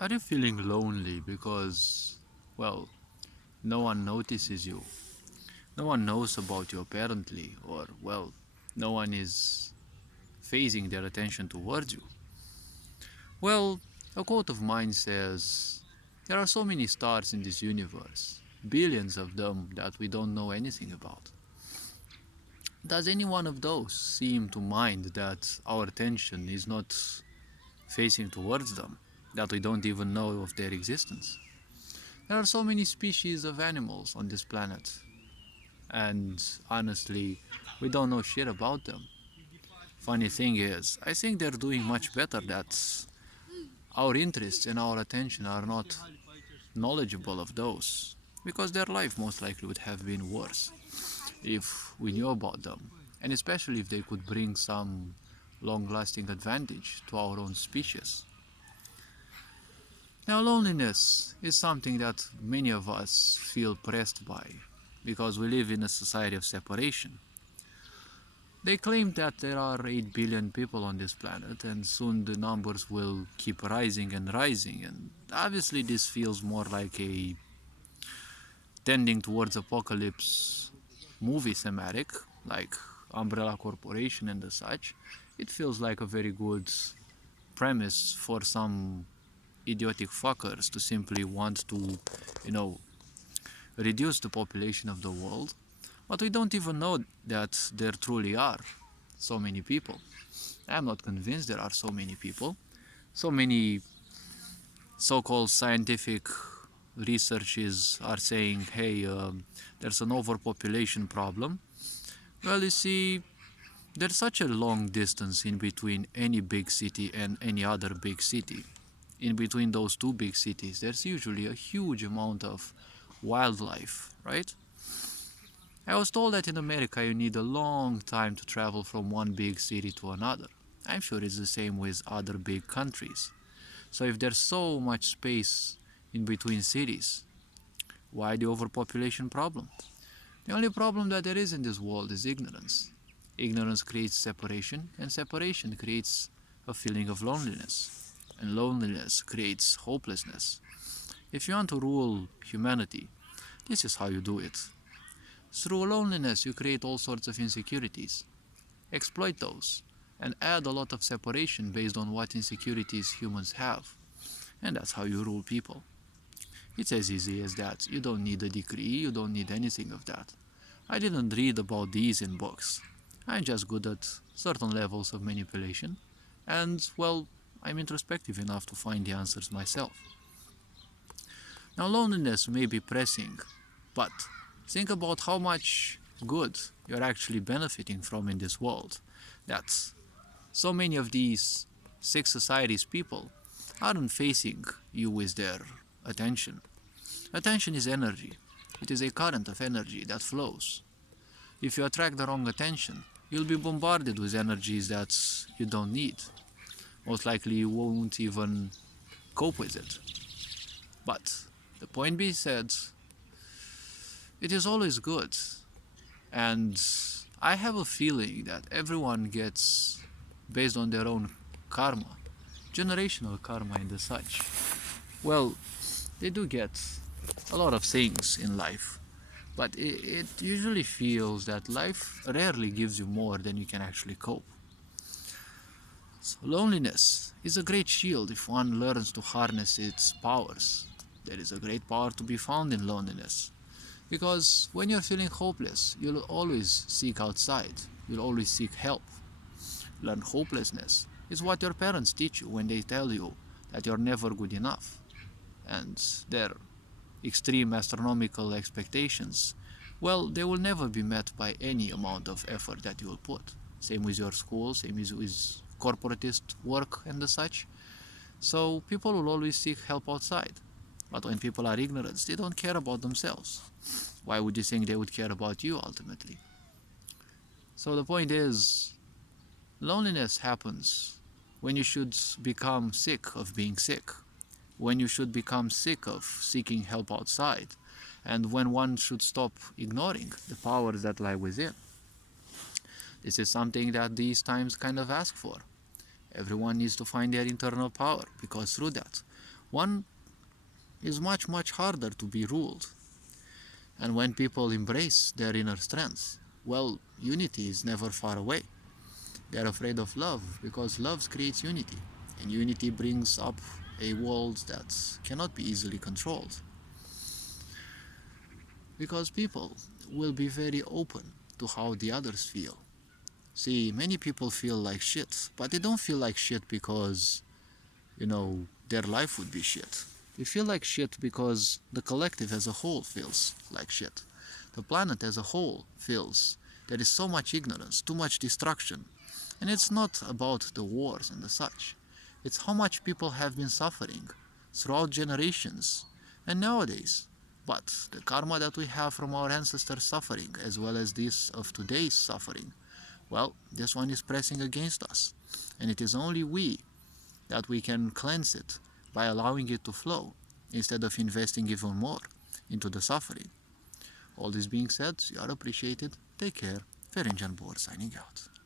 Are you feeling lonely because, well, no one notices you? No one knows about you apparently, or, well, no one is phasing their attention towards you? Well, a quote of mine says, there are so many stars in this universe, billions of them that we don't know anything about. Does any one of those seem to mind that our attention is not facing towards them, that we don't even know of their existence? There are so many species of animals on this planet, and honestly, we don't know shit about them. Funny thing is, I think they're doing much better that our interests and our attention are not knowledgeable of those, because their life most likely would have been worse if we knew about them, and especially if they could bring some long lasting advantage to our own species. Now, loneliness is something that many of us feel pressed by because we live in a society of separation. They claim that there are 8 billion people on this planet, and soon the numbers will keep rising and rising. And obviously, this feels more like a tending towards apocalypse movie thematic, like Umbrella Corporation and the such. It feels like a very good premise for some idiotic fuckers to simply want to, you know, reduce the population of the world. But we don't even know that there truly are so many people. I'm not convinced there are so many people. So many so called scientific researches are saying, hey, there's an overpopulation problem. Well, you see, there's such a long distance in between any big city and any other big city. In between those two big cities, there's usually a huge amount of wildlife, right? I was told that in America you need a long time to travel from one big city to another. I'm sure it's the same with other big countries. So if there's so much space in between cities, why the overpopulation problem? The only problem that there is in this world is ignorance. Ignorance creates separation, and separation creates a feeling of loneliness. And loneliness creates hopelessness. If you want to rule humanity, this is how you do it. Through loneliness, you create all sorts of insecurities. Exploit those, and add a lot of separation based on what insecurities humans have. And that's how you rule people. It's as easy as that. You don't need a degree, you don't need anything of that. I didn't read about these in books. I'm just good at certain levels of manipulation, and, well, I'm introspective enough to find the answers myself. Now, loneliness may be pressing, but think about how much good you're actually benefiting from in this world. That so many of these sick societies people aren't facing you with their attention. Attention is energy. It is a current of energy that flows. If you attract the wrong attention, you'll be bombarded with energies that you don't need. Most likely you won't even cope with it. But the point being said, it is always good. And I have a feeling that everyone gets based on their own karma, generational karma and the such. Well, they do get a lot of things in life, but it usually feels that life rarely gives you more than you can actually cope. So loneliness is a great shield if one learns to harness its powers. There is a great power to be found in loneliness. Because when you're feeling hopeless, you'll always seek outside. You'll always seek help. Learn hopelessness is what your parents teach you when they tell you that you're never good enough. And their extreme astronomical expectations, well, they will never be met by any amount of effort that you will put. Same with your school, same with corporatist work and the such. So people will always seek help outside. But when people are ignorant, they don't care about themselves. Why would you think they would care about you ultimately? So the point is, loneliness happens when you should become sick of being sick, when you should become sick of seeking help outside, and when one should stop ignoring the powers that lie within. This is something that these times kind of ask for. Everyone needs to find their internal power, because through that, one is much, much harder to be ruled. And when people embrace their inner strength, well, unity is never far away. They're afraid of love because love creates unity, and unity brings up a world that cannot be easily controlled. Because people will be very open to how the others feel. See, many people feel like shit, but they don't feel like shit because, their life would be shit. They feel like shit because the collective as a whole feels like shit. The planet as a whole feels there is so much ignorance, too much destruction. And it's not about the wars and the such. It's how much people have been suffering throughout generations and nowadays. But the karma that we have from our ancestors' suffering, as well as this of today's suffering, well, this one is pressing against us. And it is only we that we can cleanse it by allowing it to flow instead of investing even more into the suffering. All this being said, you are appreciated. Take care. Ferencan Bor signing out.